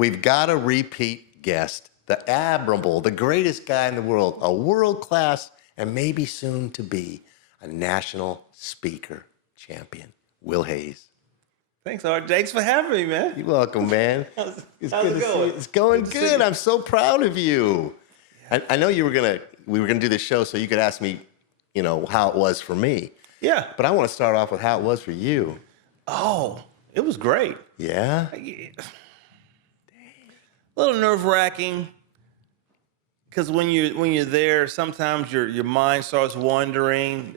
We've got a repeat guest, the admirable, the greatest guy in the world, a world-class and maybe soon to be a national speaker champion, Will Hayes. Thanks, Art. Thanks for having me, man. You're welcome, man. How's It's it good to see going? you. It's going Good to see good. you. I'm so proud of you. I know we were gonna do this show so you could ask me, how it was for me. Yeah. But I want to start off with how it was for you. Oh, it was great. Yeah? A little nerve-wracking because when you're there, sometimes your mind starts wandering.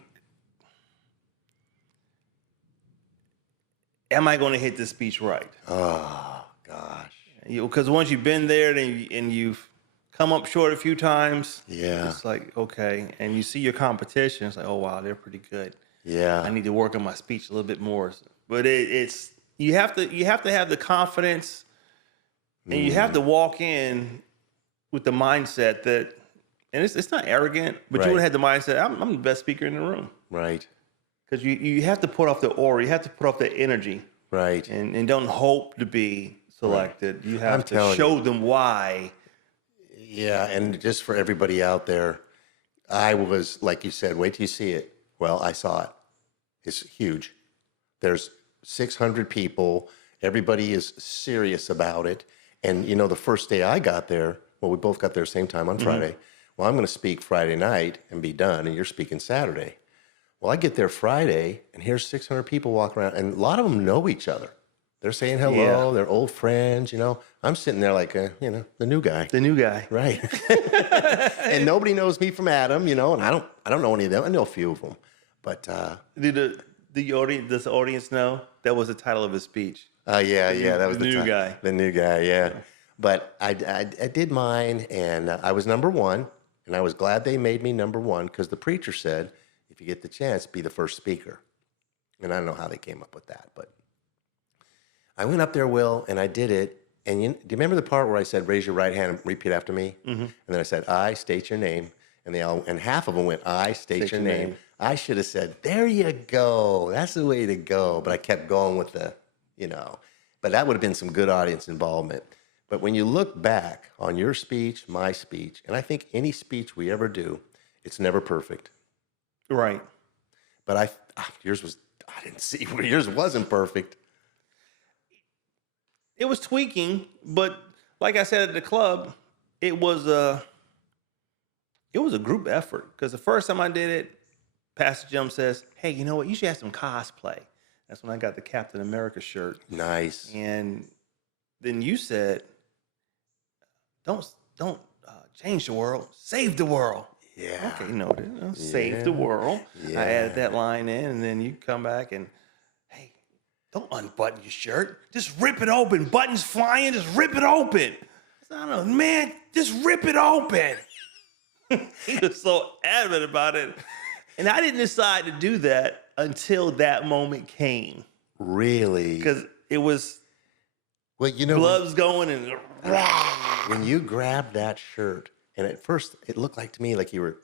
Am I going to hit this speech right? Oh, gosh. Because once you've been there and you've come up short a few times, Yeah. it's like, okay, and you see your competition, it's like, oh wow, they're pretty good. Yeah. I need to work on my speech a little bit more. But it's you have to have the confidence, and you have to walk in with the mindset that, and it's not arrogant, but Right. you would have had the mindset, I'm the best speaker in the room. Right. Because you have to put off the aura, you have to put off the energy, Right. and don't hope to be selected. You have to telling show them why. Yeah, and just for everybody out there, I was, like you said, wait till you see it. Well, I saw it. It's huge. There's 600 people. Everybody is serious about it. And, the first day I got there, well, we both got there same time on Friday. Well, I'm going to speak Friday night and be done, and you're speaking Saturday. Well, I get there Friday, and here's 600 people walking around, and a lot of them know each other. They're saying hello. Yeah. They're old friends, I'm sitting there like, the new guy. The new guy. Right. And nobody knows me from Adam, and I don't know any of them. I know a few of them. But Did does the audience know that was the title of his speech? yeah, that was the new time. guy. The new guy, yeah. But I did mine, and I was number one, and I was glad they made me number one because the preacher said, if you get the chance, be the first speaker. And I don't know how they came up with that, but I went up there, Will, and I did it. And do you remember the part where I said, raise your right hand and repeat after me? Mm-hmm. And then I said, I state your name. And half of them went, I state your name. I should have said, there you go. That's the way to go. But I kept going with but that would have been some good audience involvement. But when you look back on your speech, my speech, and I think any speech we ever do, it's never perfect. Right. But I didn't see where yours wasn't perfect. It was tweaking, but like I said at the club, it was a group effort. Because the first time I did it, Pastor Jim says, hey, you know what? You should have some cosplay. That's when I got the Captain America shirt. Nice. And then you said, don't change the world, save the world. Yeah. Okay, save the world. Yeah. I added that line in, and then you come back and, hey, don't unbutton your shirt. Just rip it open. Buttons flying, just rip it open. I don't know, man, just rip it open. He was so adamant about it. And I didn't decide to do that until that moment came. Really? Because it was gloves going and when you grabbed that shirt, and at first it looked like to me like you were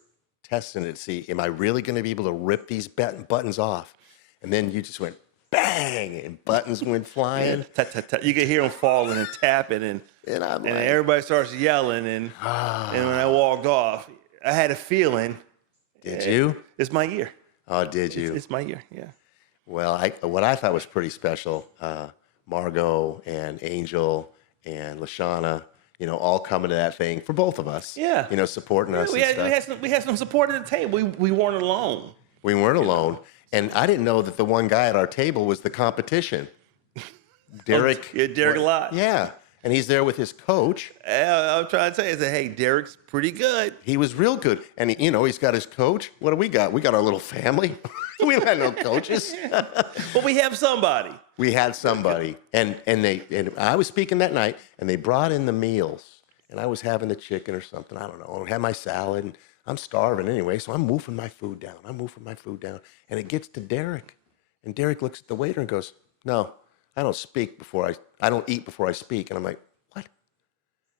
testing it to see, am I really going to be able to rip these buttons off? And then you just went bang, and buttons went flying. Tut, tut, tut. You could hear them falling and tapping, and everybody starts yelling. And when I walked off, I had a feeling. Did you? It's my year. Oh, did you? It's my year, yeah. Well, what I thought was pretty special, Margot and Angel and Lashana, all coming to that thing for both of us. Yeah. Supporting us. We had some support at the table. We weren't alone. We weren't alone. And I didn't know that the one guy at our table was the competition. Derek. Derek a lot. Yeah. And he's there with his coach. I'm trying to say, hey, Derek's pretty good. He was real good. And, he's got his coach. What do we got? We got our little family. We don't have no coaches. But we have somebody. We had somebody. And I was speaking that night, and they brought in the meals. And I was having the chicken or something. I don't know. I had my salad. And I'm starving anyway, so I'm moving my food down. And it gets to Derek. And Derek looks at the waiter and goes, no, I don't eat before I speak. And I'm like, what?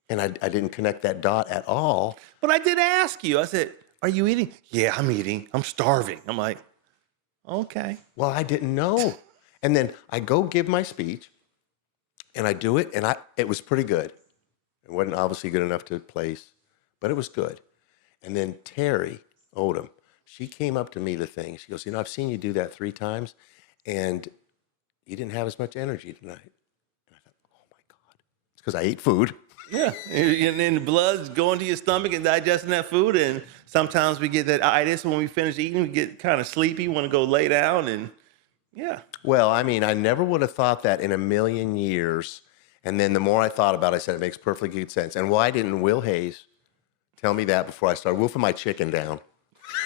And I didn't connect that dot at all. But I did ask you. I said, are you eating? Yeah, I'm eating. I'm starving. I'm like, okay. Well, I didn't know. And then I go give my speech, And I do it, and it was pretty good. It wasn't obviously good enough to place, but it was good. And then Terry Odom, she came up to me the thing. She goes, I've seen you do that 3 times, and you didn't have as much energy tonight. And I thought, oh my God. It's because I ate food. Yeah, and then the blood's going to your stomach and digesting that food, and sometimes we get that itis when we finish eating. We get kind of sleepy, want to go lay down, and yeah. Well, I mean, I never would have thought that in a million years. And then the more I thought about it, I said, it makes perfectly good sense. And why didn't Will Hayes tell me that before I started wolfing my chicken down?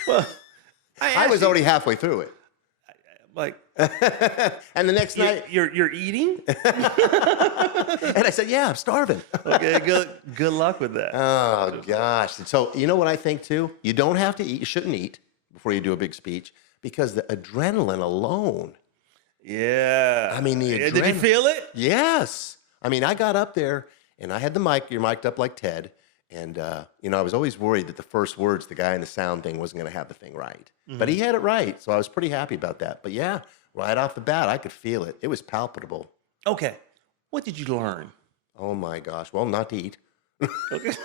Well, I was already halfway through it. Like, and the next night, you're eating, and I said, "Yeah, I'm starving." Okay, good luck with that. Oh gosh! And so you know what I think too? You don't have to eat. You shouldn't eat before you do a big speech because the adrenaline alone. Yeah. I mean, the adrenaline. Did you feel it? Yes. I mean, I got up there and I had the mic. You're mic'd up like Ted. And, I was always worried that the first words, the guy in the sound thing wasn't going to have the thing right. Mm-hmm. But he had it right. So I was pretty happy about that. But yeah, right off the bat, I could feel it. It was palpable. Okay. What did you learn? Oh, my gosh. Well, not to eat. Okay.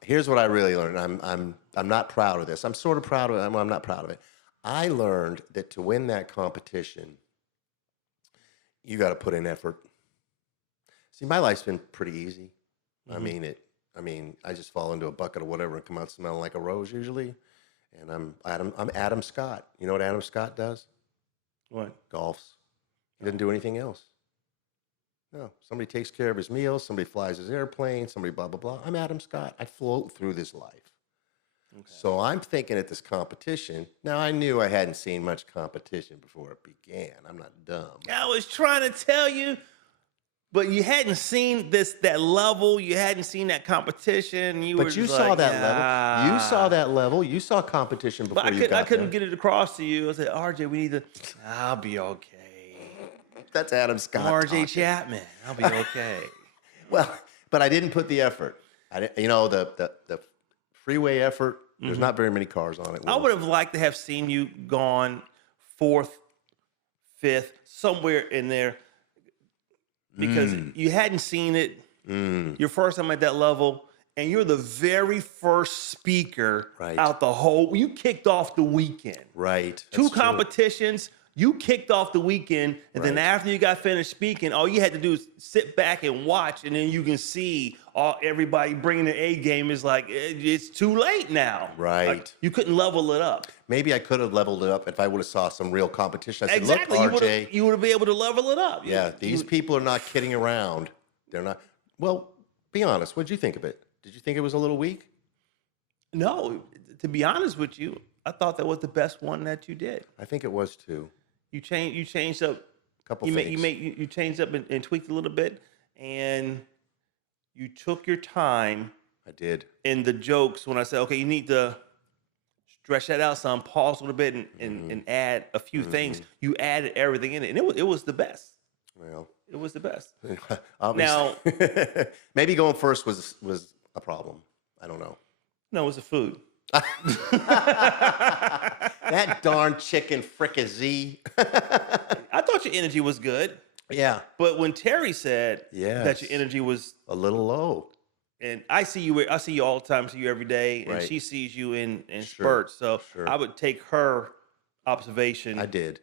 Here's what I really learned. I'm not proud of this. I'm sort of proud of it. I'm not proud of it. I learned that to win that competition, you got to put in effort. See, my life's been pretty easy. Mm-hmm. I just fall into a bucket of whatever and come out smelling like a rose usually. And I'm Adam Scott. You know what Adam Scott does? What? Golfs. He doesn't do anything else. No. Somebody takes care of his meals. Somebody flies his airplane. Somebody blah, blah, blah. I'm Adam Scott. I float through this life. Okay. So I'm thinking at this competition. Now, I knew I hadn't seen much competition before it began. I'm not dumb. I was trying to tell you. But you hadn't seen that level. You hadn't seen that competition. But you saw that level. You saw that level. You saw competition before you got there. I couldn't get it across to you. I said, RJ, we need to. I'll be okay. That's Adam Scott. RJ Chapman. I'll be okay. Well, but I didn't put the effort. The freeway effort. There's not very many cars on it. I would have liked to have seen you gone 4th, 5th, somewhere in there. Because you hadn't seen it your first time at that level, and you're the very first speaker out the whole. You kicked off the weekend. Right. Two competitions. You kicked off the weekend, and then after you got finished speaking, all you had to do is sit back and watch, and then you can see everybody bringing their A game is like, it's too late now. Right. Like, you couldn't level it up. Maybe I could have leveled it up if I would have saw some real competition. I said, exactly. Look, RJ. You would have been able to level it up. Yeah, these people are not kidding around. They're not. Well, be honest. What did you think of it? Did you think it was a little weak? No. To be honest with you, I thought that was the best one that you did. I think it was too. You changed up a couple things. You changed up and tweaked a little bit, and you took your time. I did. In the jokes, when I said, okay, you need to stretch that out some, pause a little bit, and add a few things. You added everything in it, and it was the best. Well, it was the best. Now, maybe going first was a problem. I don't know. No, it was the food. That darn chicken fricassee. I thought your energy was good. Yeah. But when Terry said that your energy was a little low. And I see you all the time, see you every day, and she sees you in spurts. So I would take her observation. I did.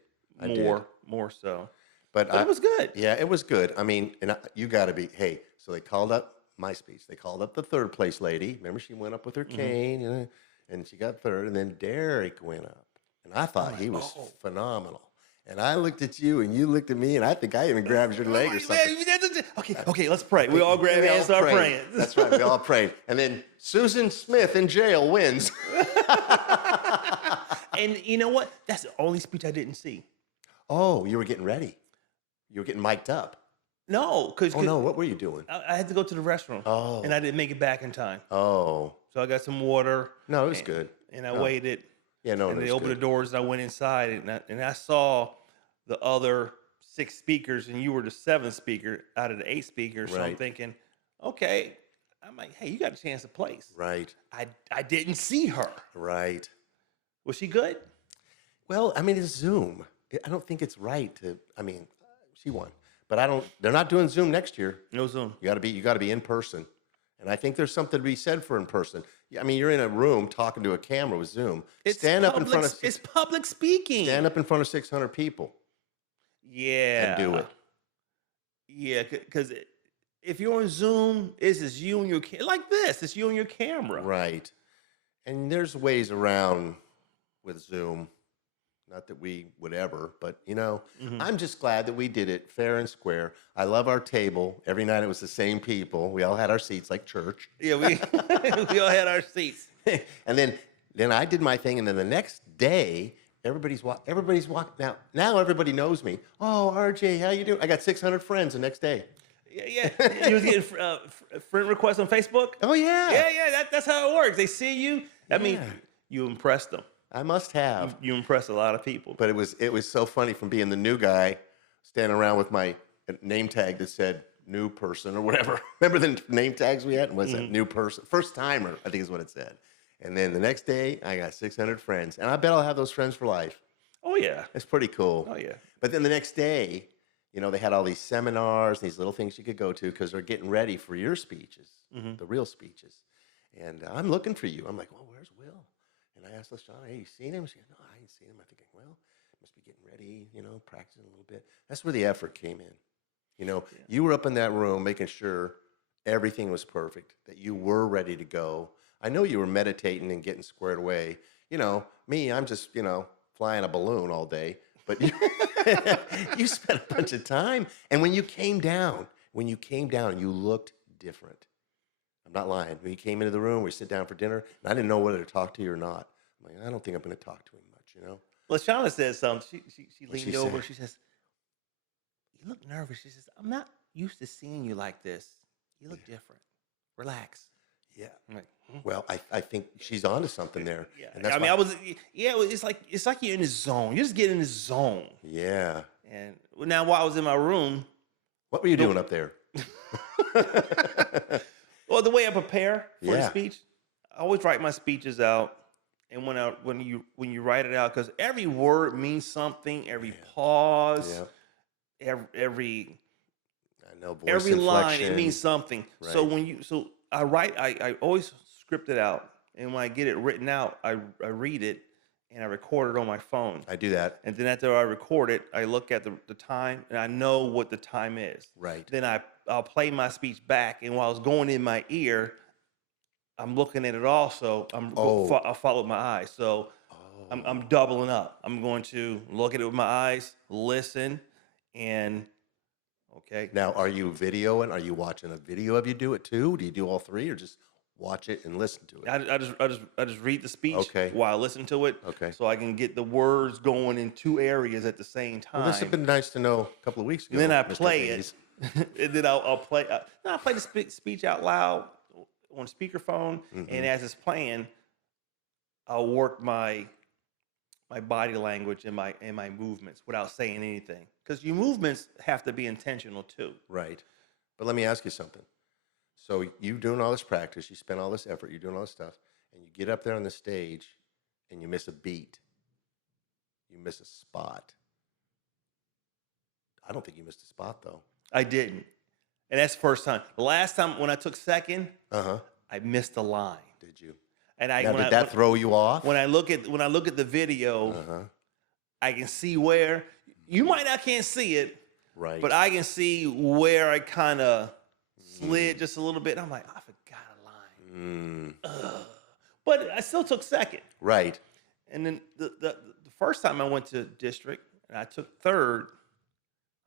More so. But it was good. Yeah, it was good. I mean, and you got to be, hey, so they called up my speech. They called up the 3rd place lady. Remember, she went up with her cane, and she got 3rd. And then Derek went up. And I thought he was phenomenal. And I looked at you, and you looked at me, and I think I even grabbed your leg or something. Okay, let's pray. We all grab hands and start praying. That's right, we all prayed. And then Susan Smith in jail wins. And you know what? That's the only speech I didn't see. Oh, you were getting ready. You were getting mic'd up. No, because what were you doing? I had to go to the restroom. Oh. And I didn't make it back in time. Oh. So I got some water. No, it was good. And I waited. Yeah, no, and they opened the doors, and I went inside, and I saw the other 6 speakers, and you were the 7th speaker out of the 8 speakers. So I'm thinking, okay. I'm like, hey, you got a chance to place. Right. I didn't see her. Right. Was she good? Well, I mean, it's Zoom. I don't think it's right to. I mean, she won, But they're not doing Zoom next year. No Zoom. You got to be in person. And I think there's something to be said for in person. I mean, you're in a room talking to a camera with Zoom. It's Stand up in front of It's public speaking. stand up in front of 600 people Yeah. and do it. Yeah, because if you're on Zoom, it's just you and your like this. It's you and your camera. Right. And there's ways around with Zoom. Not that we would ever, but I'm just glad that we did it fair and square. I love our table. Every night it was the same people. We all had our seats like church. Yeah, we we all had our seats. And then I did my thing, and then the next day, everybody's walking. Now everybody knows me. Oh, RJ, how you doing? I got 600 friends the next day. Yeah. You was getting friend requests on Facebook? Oh, yeah. Yeah. That's how it works. They see you. I mean, Yeah. you impressed them. I must have. You impressed a lot of people. But it was so funny from being the new guy, standing around with my name tag that said new person or whatever. Remember the name tags we had? Was it new person? First timer, I think is what it said. And then the next day, I got 600 friends. And I bet I'll have those friends for life. Oh, yeah. It's pretty cool. Oh, yeah. But then the next day, they had all these seminars, these little things you could go to because they're getting ready for your speeches, the real speeches. And I'm looking for you. I'm like, well, where's Will? And I asked LaShawn, hey, you seen him? She goes, no, I ain't seen him. I'm thinking, well, must be getting ready, practicing a little bit. That's where the effort came in. You were up in that room making sure everything was perfect, that you were ready to go. I know you were meditating and getting squared away. Me, I'm just, flying a balloon all day. But you spent a bunch of time. And when you came down, you looked different. I'm not lying. When you came into the room, we sit down for dinner, and I didn't know whether to talk to you or not. I'm like, I don't think I'm going to talk to him much, LaShawn said something. She leaned she over. say? She says, you look nervous. She says, I'm not used to seeing you like this. You look different. Relax. Yeah. I'm like, Well, I think she's onto something there. yeah. And that's I mean, why- it's like you're in the zone. You just get in the zone. Yeah. And now while I was in my room, What were you doing up there? well, the way I prepare for the Yeah. speech, I always write my speeches out. And when you write it out, because every word means something, every pause, Yeah. every I know. Voice every line, it inflection. means something. So Right. I always script it out, and when I get it written out, I read it and I record it on my phone. I do that. And then after I record it, I look at the time, and I know what the time is. Right. Then I'll play my speech back, and while it's going in my ear, I'm looking at it also. I follow my eyes, so I'm doubling up. I'm going to look at it with my eyes, listen, and okay. Now, are you videoing? Are you watching a video of you do it too? Do you do all three, or just watch it and listen to it? I just read the speech Okay. while I listen to it. Okay. So I can get the words going in two areas at the same time. Well, this has been nice to know a couple of weeks ago. And then I Mr. play Hayes. it, and then I'll play. I play the speech out loud on speakerphone, and as it's playing, I'll work my body language and my movements without saying anything, because your movements have to be intentional too. Right. But let me ask you something. So you doing all this practice, you spend all this effort, you're doing all this stuff, and you get up there on the stage and you miss a beat. You miss a spot. I don't think you missed a spot though. I didn't, and that's the first time. The last time when I took second, Uh-huh. I missed a line. Did you? And Now, did that throw you off? when I look at the video, Uh-huh. I can see where you might not can't see it, Right. but I can see where I kind of slid just a little bit. I'm like, I forgot a line. But I still took second. Right. And then the first time I went to district and I took third,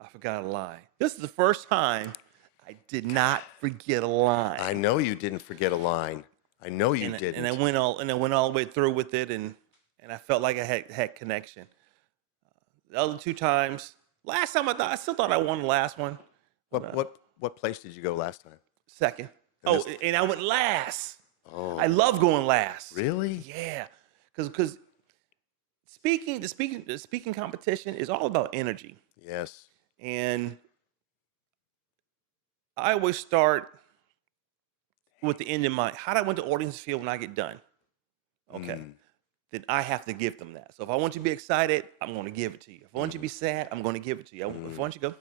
I forgot a line. This is the first time I did not forget a line. I know you didn't forget a line. I know you didn't. And I went all the way through with it, and I felt like I had connection. The other two times, last time I still thought I won the last one. What place did you go last time? Second. And And I went last. Oh. I love going last. Really? Yeah, because the speaking competition is all about energy, Yes. and I always start with the end in mind. How do I want the audience to feel when I get done? Okay. Then I have to give them that. So if I want you to be excited, I'm going to give it to you. If I want you to be sad, I'm going to give it to you. If I want you to go,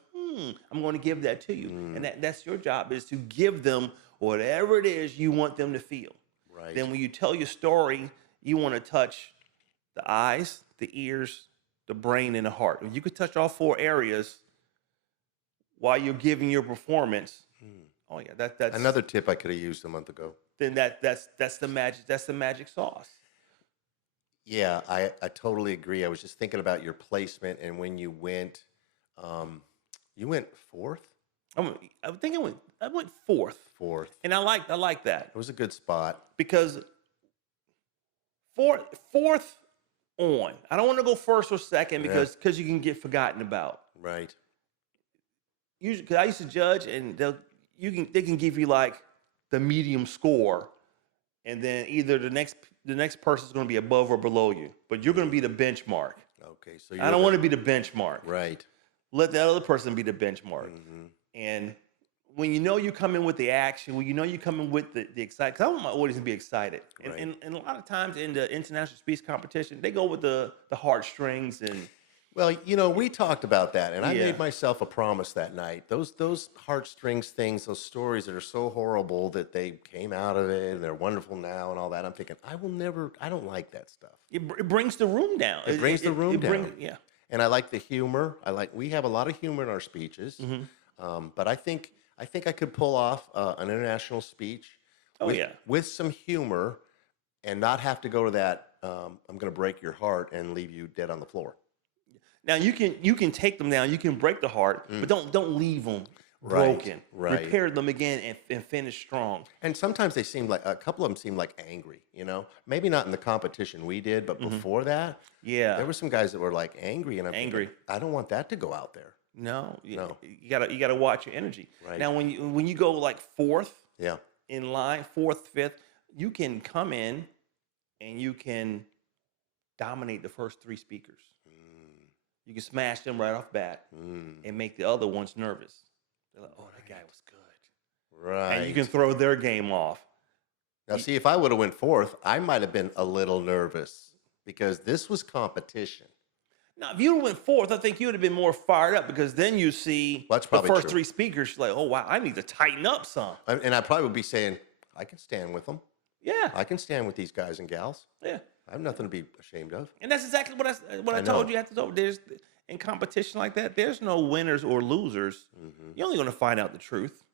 I'm going to give that to you. And that's your job, is to give them whatever it is you want them to feel. Right. Then when you tell your story, you want to touch the eyes, the ears, the brain, and the heart. If you could touch all 4 areas while you're giving your performance, oh yeah, that's Another tip I could have used a month ago. then that's the magic. That's the magic sauce. Yeah, I totally agree. I was just thinking about your placement and when you went 4th? I think I went 4th, 4th. and I like that It was a good spot. because fourth on. I don't want to go first or second because you can get forgotten about. Right. Usually, because I used to judge, and they can give you like the medium score, and then either the next person's going to be above or below you, but you're going to be the benchmark. Okay, so I don't want to be the benchmark. Right. Let that other person be the benchmark. Mm-hmm. And when you know you come in with the action, when you know you come in with the excitement, because I want my audience to be excited. Right. And a lot of times in the international speech competition, they go with the heartstrings and. Well, we talked about that, and I Yeah. made myself a promise that night. Those heartstrings things, those stories that are so horrible that they came out of it and they're wonderful now and all that. I'm thinking, I don't like that stuff. It brings the room down. It brings the room down. Yeah. And I like the humor. We have a lot of humor in our speeches, but I think I could pull off an international speech with some humor and not have to go to that. I'm going to break your heart and leave you dead on the floor. Now you can take them down. You can break the heart, but don't leave them broken. Right. Repair them again and finish strong. And sometimes they seem like a couple of them seem like angry. Maybe not in the competition we did, but before that, there were some guys that were like angry, and I'm Angry. thinking, I don't want that to go out there. No. No. You gotta watch your energy. Right. Now when you go like 4th Yeah. in line, 4th, 5th, you can come in and you can dominate the first 3 speakers. You can smash them right off bat and make the other ones nervous. They're like, oh, that guy was good. Right. And you can throw their game off. Now, see, if I would have went 4th, I might have been a little nervous because this was competition. Now, if you went 4th, I think you would have been more fired up because then you see Well, that's the probably first true. 3 speakers. You're like, oh, wow, I need to tighten up some. And I probably would be saying, I can stand with them. Yeah. I can stand with these guys and gals. Yeah. I have nothing to be ashamed of. And that's exactly what I know. told you at the door. There's in competition like that, there's no winners or losers. You're only going to find out the truth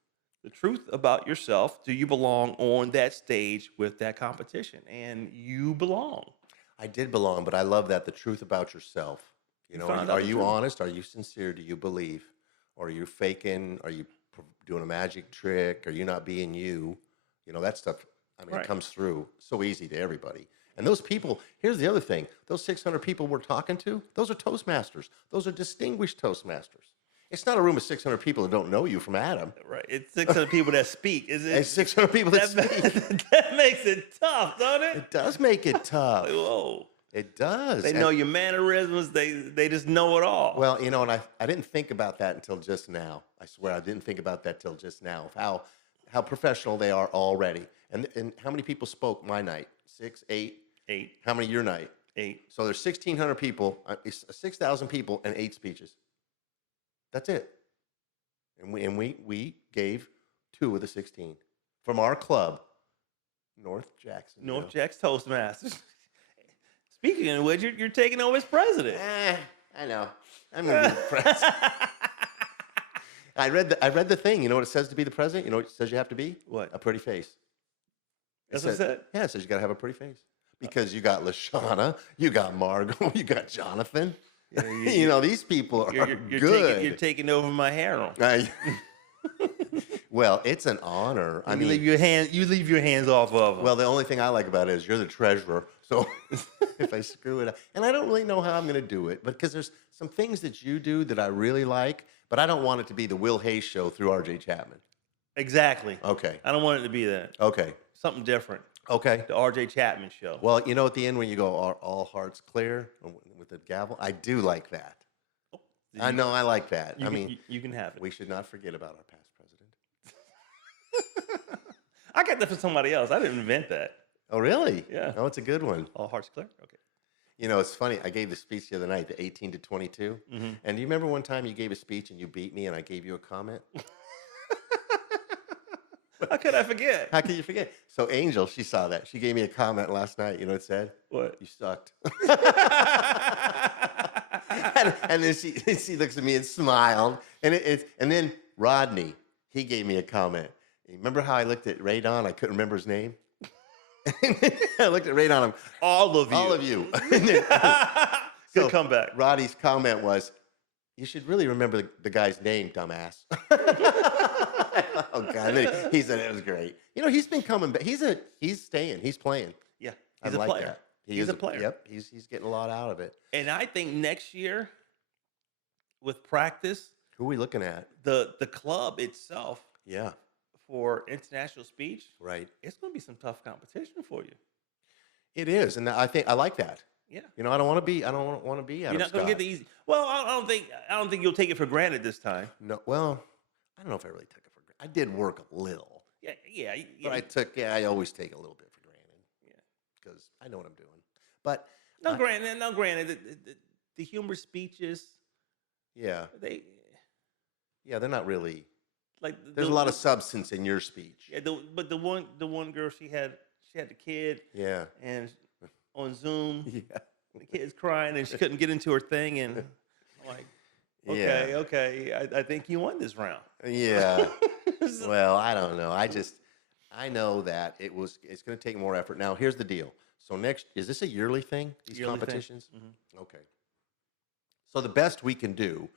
about yourself. Do you belong on that stage with that competition? And you belong. I did belong, but I love that, the truth about yourself. found out Are the you truth. honest? Are you sincere? Do you believe? Or are you faking? Are you doing a magic trick? Are you not being you? That stuff, Right. it comes through so easy to everybody. And those people, here's the other thing. Those 600 people we're talking to, those are Toastmasters. Those are distinguished Toastmasters. It's not a room of 600 people that don't know you from Adam. Right. It's 600 people that speak. It's 600 people that speak. That makes it tough, don't it? It does make it tough. Whoa. It does. They know your mannerisms. They just know it all. Well, and I didn't think about that until just now. I swear I didn't think about that till just now, of how professional they are already. And how many people spoke my night? 6, 8? 8. How many your night? 8. So there's 1,600 people, 6,000 people, and 8 speeches. That's it. And we gave 2 of the 16 from our club, North Jackson. North Jack's Toastmasters. Speaking of which, you're taking over as president. I know. I'm gonna be the president. I read the thing. You know what it says to be the president? You know what it says you have to be? What? A pretty face. That's what it said? Yeah, it says you got to have a pretty face. Because you got LaShawna, you got Margot, you got Jonathan. These people are good. You're taking over my harem. Well, it's an honor. You leave your hands off of them. Well, the only thing I like about it is you're the treasurer. So if I screw it up, and I don't really know how I'm going to do it, but because there's some things that you do that I really like, but I don't want it to be the Will Hayes show through R.J. Chapman. Exactly. Okay. I don't want it to be that. Okay. Something different. Okay. The R.J. Chapman show. Well, at the end when you go, all hearts clear with the gavel, I do like that. I know I like that. You can have it. We should not forget about our past president. I got that from somebody else. I didn't invent that. Oh, really? Yeah. Oh, it's a good one. All hearts clear? Okay. You know, it's funny. I gave the speech the other night, the 18 to 22. And do you remember one time you gave a speech and you beat me and I gave you a comment? How could I forget? How can you forget? So Angel, she saw that. She gave me a comment last night. You know what it said? What? You sucked. and then she looks at me and smiled. And then Rodney, he gave me a comment. Remember how I looked at Ray Don? I couldn't remember his name. I looked at Ray Don. All of you. All of you. Good comeback. Roddy's comment was, "You should really remember the guy's name, dumbass." Oh God, he said it was great. You know, he's been coming back. He's staying. He's playing. Yeah, I he's a like player. that. He's a player. Yep, he's getting a lot out of it. And I think next year, with practice, Who are we looking at? the club itself Yeah, for international speech, right. it's going to be some tough competition for you. It is, and I think I like that. Yeah. You know, I don't want to be out You're of not going to get the easy. Well, I don't think you'll take it for granted this time. No, well, I don't know if I really took it for granted. I did work a little, Yeah. but I always take a little bit for granted. Yeah. Because I know what I'm doing. But granted, the humor speeches, yeah, they're they're not really. like There's a lot of substance in your speech. Yeah, but the one girl, she had the kid, Yeah. and on Zoom, Yeah. the kid's crying and she couldn't get into her thing, and I'm like, okay, I think you won this round. Yeah. Well, I don't know. I know that it's going to take more effort. Now, here's the deal. So is this a yearly thing, these Yearly thing. competitions? Okay. So the best we can do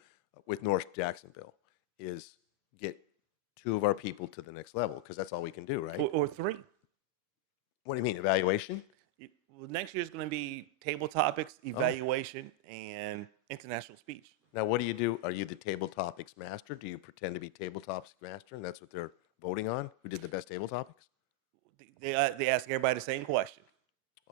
with North Jacksonville is get 2 of our people to the next level, because that's all we can do, right? Or 3. What do you mean, evaluation? Well, next year is going to be table topics, evaluation, and international speech. Now, what do you do? Are you the table topics master? Do you pretend to be table topics master, and that's what they're voting on? Who did the best table topics? They ask everybody the same question.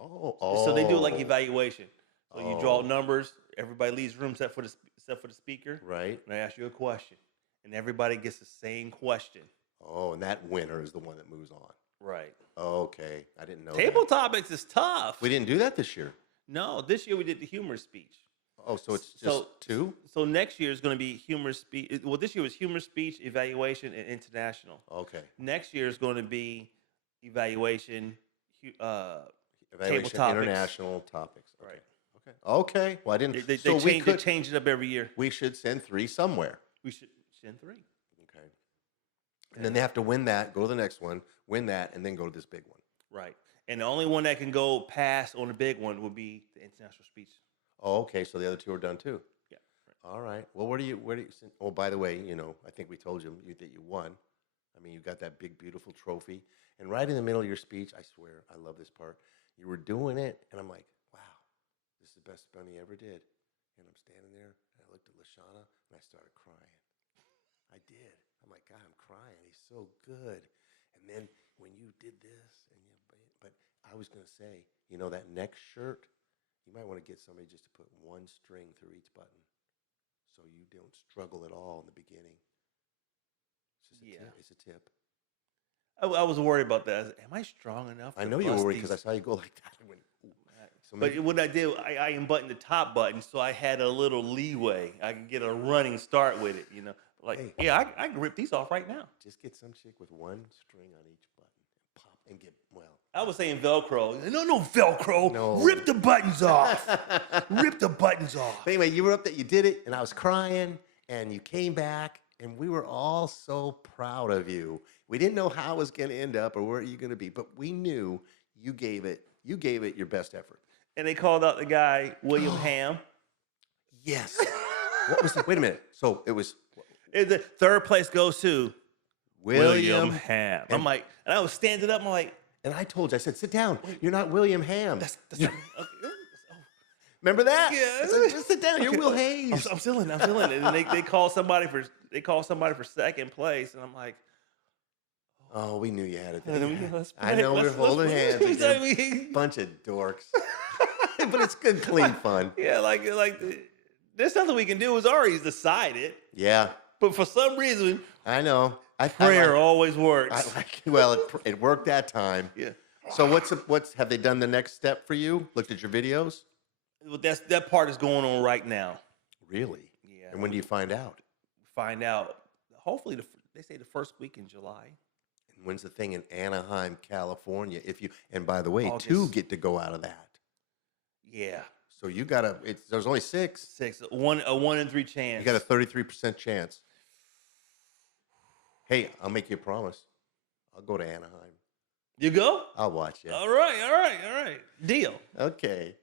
Oh. So they do like evaluation. So you draw numbers. Everybody leaves room except for the speaker. Right. And I ask you a question, and everybody gets the same question. Oh, and that winner is the one that moves on. Right. Okay, I didn't know. Table that. topics is tough. We didn't do that this year. No, this year we did the humor speech. Oh, so it's just 2? So next year is going to be humor speech. Well, this year was humor speech, evaluation, and international. Okay. Next year is going to be evaluation, Evaluation, table topics. International topics. Okay. Right. Okay. Well, I didn't. They so change, they change it up every year. We should send 3 somewhere. We should send 3. Okay. And then they have to win that, go to the next one, win that, and then go to this big one. Right. And the only one that can go past on the big one would be the international speech. Oh, okay. So the other 2 are done too. Yeah. Right. All right. Well, where do you? Oh, by the way, you know, I think we told you that you won. I mean, you got that big, beautiful trophy, and right in the middle of your speech, I swear, I love this part. You were doing it, and I'm like, wow, this is the best Bunny ever did. And I'm standing there, and I looked at Lashana, and I started crying. I did. I'm like, God, I'm crying. He's so good. And then when you did this, but I was gonna say, you know, that next shirt, you might want to get somebody just to put 1 string through each button, so you don't struggle at all in the beginning. It's just a tip. It's a tip. I was worried about that. Am I strong enough? I know you were worried because I saw you go like that. I went, ooh. So but what I did, I unbuttoned the top button, so I had a little leeway. I could get a running start with it, you know. Like, hey, I can rip these off right now. Just get some chick with 1 string on each button and pop and get, well. I was saying Velcro. No Velcro. No. Rip the buttons off. Rip the buttons off. But anyway, you were up there, you did it, and I was crying, and you came back, and we were all so proud of you. We didn't know how it was going to end up or where you're going to be, but we knew you gave it your best effort. And they called out the guy, William Ham. Yes. What was it? Wait a minute. So it was. The third place goes to William Ham. I'm like, and I was standing up. I'm like, and I told you, I said, sit down. You're not William Ham. That's not, okay. Remember that? Yeah. I said, just sit down. You're Will Hayes. I'm feeling it. And they call somebody for second place, and I'm like, oh, we knew you had it. I know we're holding hands. Bunch of dorks. But it's good, clean fun. Yeah, like there's nothing we can do. It's already decided. Yeah. But for some reason, I know. Prayer always works. Well, it worked that time. Yeah. So what's have they done the next step for you? Looked at your videos? that part is going on right now. Really? Yeah. And when do you find out? Find out. Hopefully, they say the first week in July. And when's the thing in Anaheim, California? And by the way, two August. get to go out of that. Yeah. So you gotta. There's only 6. 6. A 1 in 3 chance. You got a 33% chance. Hey, I'll make you a promise. I'll go to Anaheim. You go? I'll watch you. All right. Deal. Okay.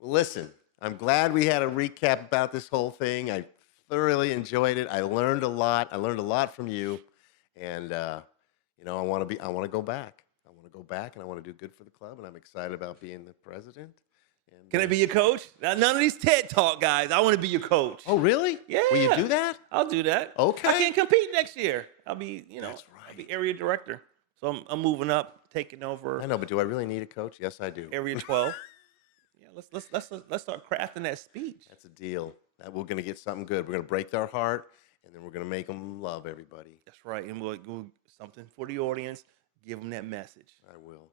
Well, listen, I'm glad we had a recap about this whole thing. I thoroughly enjoyed it. I learned a lot. I learned a lot from you, and I want to go back. I want to go back, and I want to do good for the club. And I'm excited about being the president. And, Can I be your coach? Now, none of these TED Talk guys. I want to be your coach. Oh, really? Yeah. Will you do that? I'll do that. Okay. I can't compete next year. I'll be, That's right. I'll be area director. So I'm moving up, taking over. I know, but do I really need a coach? Yes, I do. Area 12. Yeah, let's start crafting that speech. That's a deal. That we're going to get something good. We're going to break their heart, and then we're going to make them love everybody. That's right, and we'll something for the audience. Give them that message. I will.